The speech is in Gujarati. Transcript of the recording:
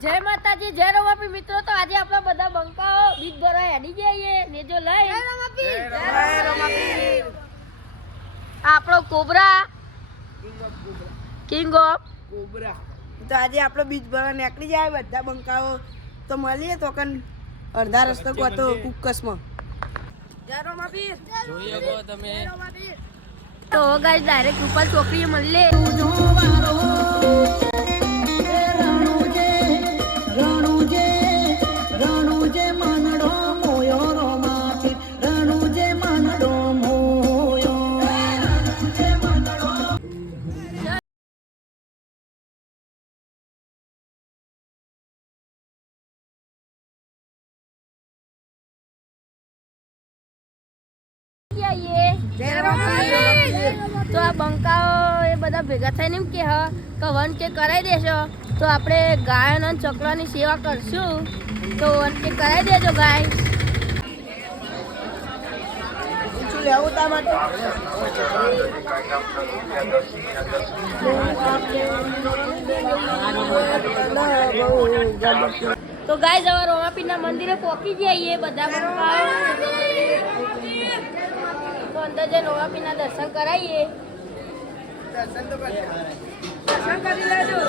જય માતાજી જય રમાપી મિત્રો તો આજે આપણા બધા બંકાઓ બીજ ભરવા હેડી જઈએ ને જો લઈ જય રમાપી આપણો કોબરા કિંગ ઓફ કોબરા તો આજે આપણો બીજ ભરવા નીકળી જાય બધા બંકાઓ તો મળીએ તો કન અડધા રસ્તો કો તો કુકસમાં જય રમાપી જોઈએ કો તમે તો ગાઈસ ડાયરેક્ટ ઉપર ચોકડીએ મળીએ તો આ બંકાઓ એ બધા ભેગા થઈને એમ કે વન કે કરાવી દેશો તો આપણે ગાય અને ચકલાની સેવા કરશું તો વન કે કરાવી દેજો ગાય લેવું તા માટે તો ગાય જવા રોમાપીરના મંદિરે પહોંચી જઈએ બધા બંકાઓ તો અંદર જઈને રોમાપીના દર્શન કરાવીએ દર્શન કરી લેજો